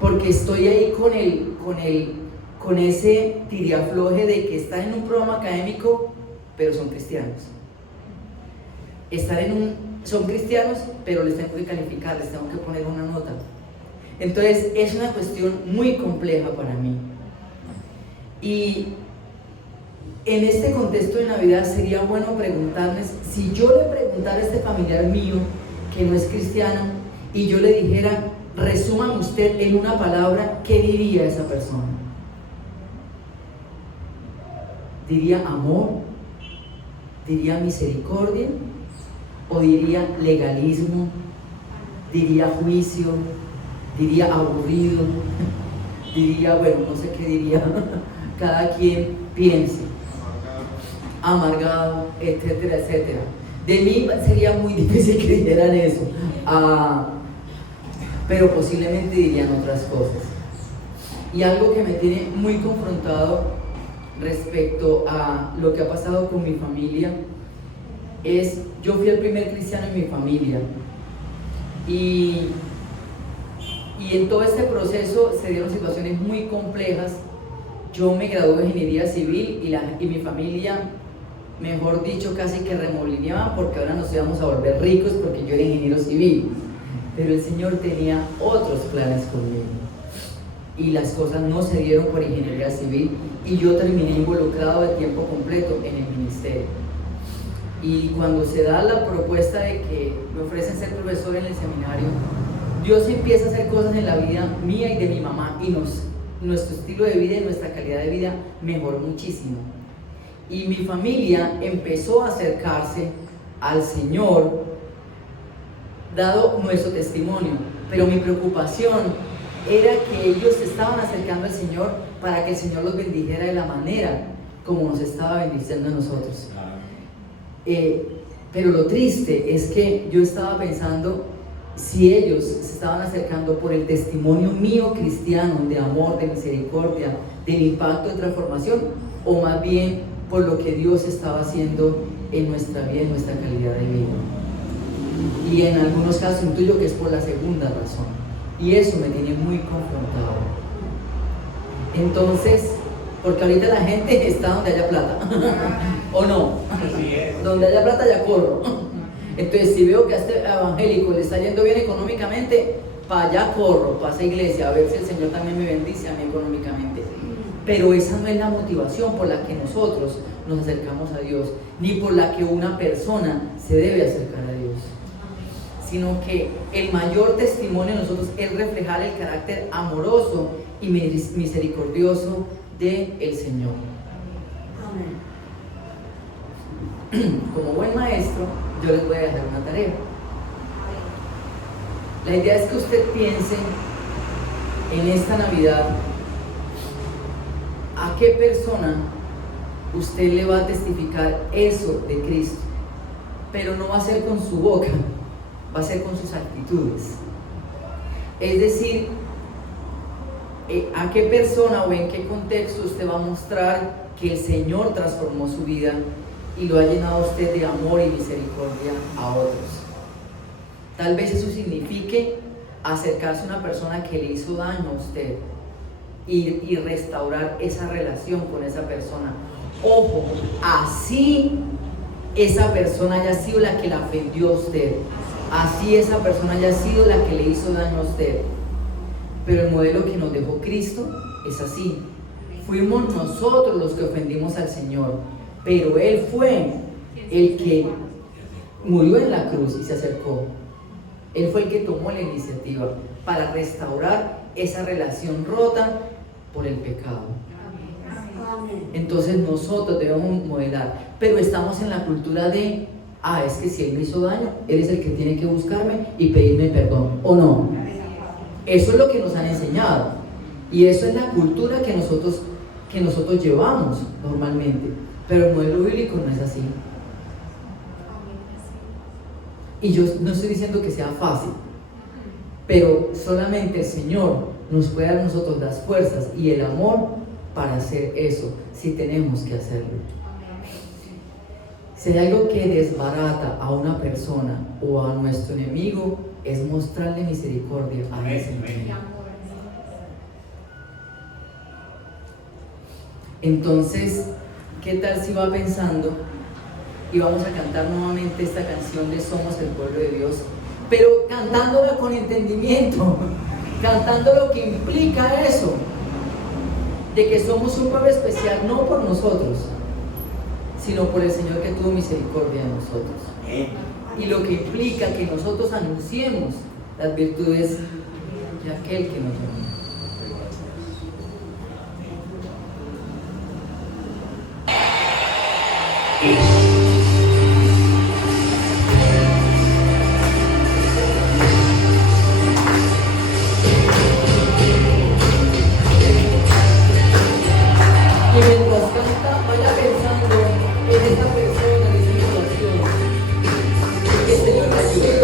porque estoy ahí con ese tiriafloje de que están en un programa académico pero son cristianos, son cristianos pero les tengo que calificar, les tengo que poner una nota. Entonces es una cuestión muy compleja para mí. Y en este contexto de Navidad sería bueno preguntarles, si yo le preguntara a este familiar mío que no es cristiano y yo le dijera, resúmame usted en una palabra, ¿qué diría esa persona? ¿Diría amor? ¿Diría misericordia? ¿O diría legalismo? ¿Diría juicio? ¿Diría aburrido? ¿Diría, bueno, no sé qué diría? Cada quien piense. Amargado, etcétera, etcétera. De mí sería muy difícil que dijeran eso, pero posiblemente dirían otras cosas. Y algo que me tiene muy confrontado respecto a lo que ha pasado con mi familia es, yo fui el primer cristiano en mi familia, y en todo este proceso se dieron situaciones muy complejas. Yo me gradué de ingeniería civil y mi familia, mejor dicho, casi que remolineaba porque ahora nos íbamos a volver ricos porque yo era ingeniero civil. Pero el Señor tenía otros planes conmigo y las cosas no se dieron por ingeniería civil, y yo terminé involucrado de tiempo completo en el ministerio. Y cuando se da la propuesta de que me ofrecen ser profesor en el seminario, Dios empieza a hacer cosas en la vida mía y de mi mamá, y nuestro estilo de vida y nuestra calidad de vida mejoró muchísimo. Y mi familia empezó a acercarse al Señor, dado nuestro testimonio. Pero mi preocupación era que ellos se estaban acercando al Señor para que el Señor los bendijera de la manera como nos estaba bendiciendo a nosotros. Pero lo triste es que yo estaba pensando, si ellos se estaban acercando por el testimonio mío cristiano de amor, de misericordia, del impacto de transformación, o más bien por lo que Dios estaba haciendo en nuestra vida, en nuestra calidad de vida. Y en algunos casos intuyo que es por la segunda razón, y eso me tiene muy confrontado. Entonces, porque ahorita la gente está donde haya plata, ¿o no? Donde haya plata ya corro. Entonces, si veo que a este evangélico le está yendo bien económicamente, para allá corro, para esa iglesia, a ver si el Señor también me bendice a mí económicamente. Pero esa no es la motivación por la que nosotros nos acercamos a Dios, ni por la que una persona se debe acercar a Dios, sino que el mayor testimonio de nosotros es reflejar el carácter amoroso y misericordioso del Señor. Como buen maestro, yo les voy a dejar una tarea. La idea es que usted piense en esta Navidad a qué persona usted le va a testificar eso de Cristo, pero no va a ser con su boca, va a ser con sus actitudes. Es decir, a qué persona o en qué contexto usted va a mostrar que el Señor transformó su vida y lo ha llenado a usted de amor y misericordia a otros. Tal vez eso signifique acercarse a una persona que le hizo daño a usted y restaurar esa relación con esa persona. Ojo, así esa persona haya sido la que la ofendió a usted, así esa persona haya sido la que le hizo daño a usted. Pero el modelo que nos dejó Cristo es así. Fuimos nosotros los que ofendimos al Señor, pero Él fue el que murió en la cruz y se acercó. Él fue el que tomó la iniciativa para restaurar esa relación rota por el pecado. Entonces nosotros debemos modelar, pero estamos en la cultura de, es que si Él me hizo daño, Él es el que tiene que buscarme y pedirme perdón, ¿o no? Eso es lo que nos han enseñado y eso es la cultura que nosotros llevamos normalmente, pero el modelo bíblico no es así. Y yo no estoy diciendo que sea fácil, pero solamente el Señor nos puede dar a nosotros las fuerzas y el amor para hacer eso, si tenemos que hacerlo. Si hay algo que desbarata a una persona o a nuestro enemigo, es mostrarle misericordia a ese enemigo. Entonces, ¿qué tal si va pensando y vamos a cantar nuevamente esta canción de Somos el pueblo de Dios, pero cantándola con entendimiento, cantando lo que implica eso, de que somos un pueblo especial no por nosotros, sino por el Señor que tuvo misericordia de nosotros, y lo que implica que nosotros anunciemos las virtudes de aquel que nos llamó. Y mientras canta, vaya pensando en esta persona, en esta situación, que el Señor la ayude.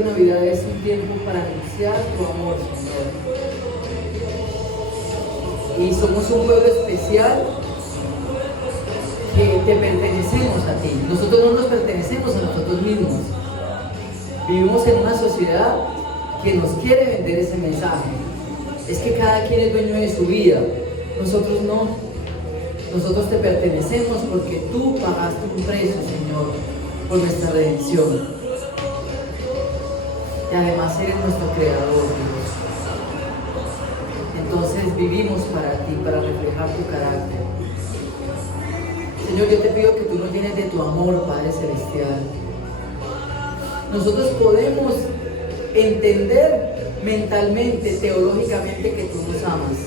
de Navidad es un tiempo para anunciar tu amor, Señor. Y somos un pueblo especial que te pertenecemos a ti. Nosotros no nos pertenecemos a nosotros mismos. Vivimos en una sociedad que nos quiere vender ese mensaje. Es que cada quien es dueño de su vida. Nosotros no. Nosotros te pertenecemos porque tú pagaste un precio, Señor, por nuestra redención. Y además eres nuestro creador, Dios. Entonces vivimos para ti, para reflejar tu carácter. Señor, yo te pido que tú nos llenes de tu amor, Padre Celestial. Nosotros podemos entender mentalmente, teológicamente que tú nos amas.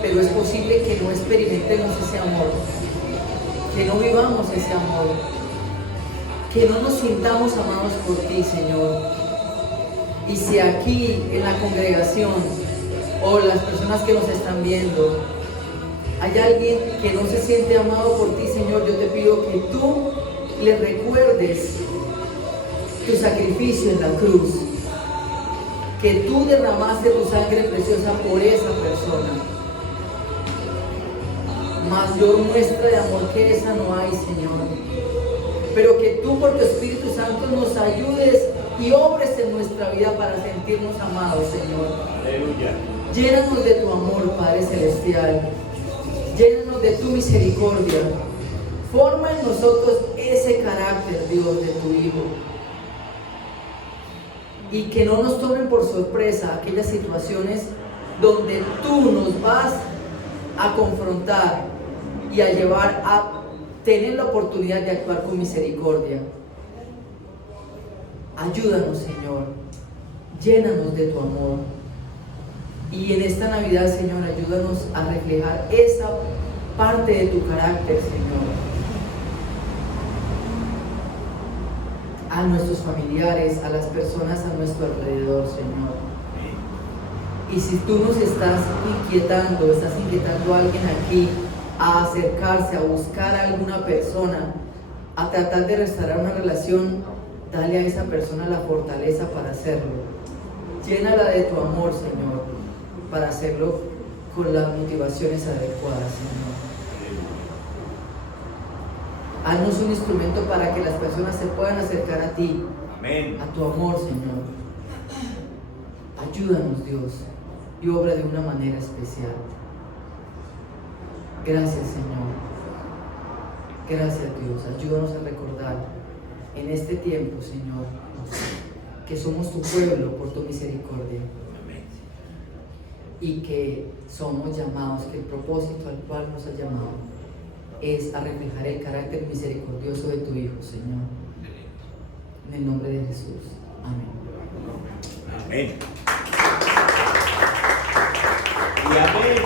Pero es posible que no experimentemos ese amor, que no vivamos ese amor, que no nos sintamos amados por ti, Señor. Y si aquí en la congregación o las personas que nos están viendo hay alguien que no se siente amado por ti, Señor, yo te pido que tú le recuerdes tu sacrificio en la cruz, que tú derramaste tu sangre preciosa por esa persona. Mayor muestra de amor que esa no hay, Señor. Pero que tú por tu Espíritu Santo nos ayudes y obres en nuestra vida para sentirnos amados, Señor. Aleluya. Llénanos de tu amor, Padre Celestial. Llénanos de tu misericordia. Forma en nosotros ese carácter, Dios, de tu Hijo. Y que no nos tomen por sorpresa aquellas situaciones donde tú nos vas a confrontar y a llevar a tener la oportunidad de actuar con misericordia. Ayúdanos, Señor. Llénanos de tu amor. Y en esta Navidad, Señor, ayúdanos a reflejar esa parte de tu carácter, Señor, a nuestros familiares, a las personas a nuestro alrededor, Señor. Y si tú nos estás inquietando a alguien aquí a acercarse, a buscar a alguna persona, a tratar de restaurar una relación, dale a esa persona la fortaleza para hacerlo. Llénala de tu amor, Señor, para hacerlo con las motivaciones adecuadas, Señor. Haznos un instrumento para que las personas se puedan acercar a ti, Amén. a tu amor, Señor. Ayúdanos, Dios, y obra de una manera especial. Gracias, Señor. Gracias, Dios. Ayúdanos a recordar en este tiempo, Señor, que somos tu pueblo por tu misericordia. Y que somos llamados, que el propósito al cual nos has llamado es a reflejar el carácter misericordioso de tu Hijo, Señor. En el nombre de Jesús. Amén. Amén. Y amén.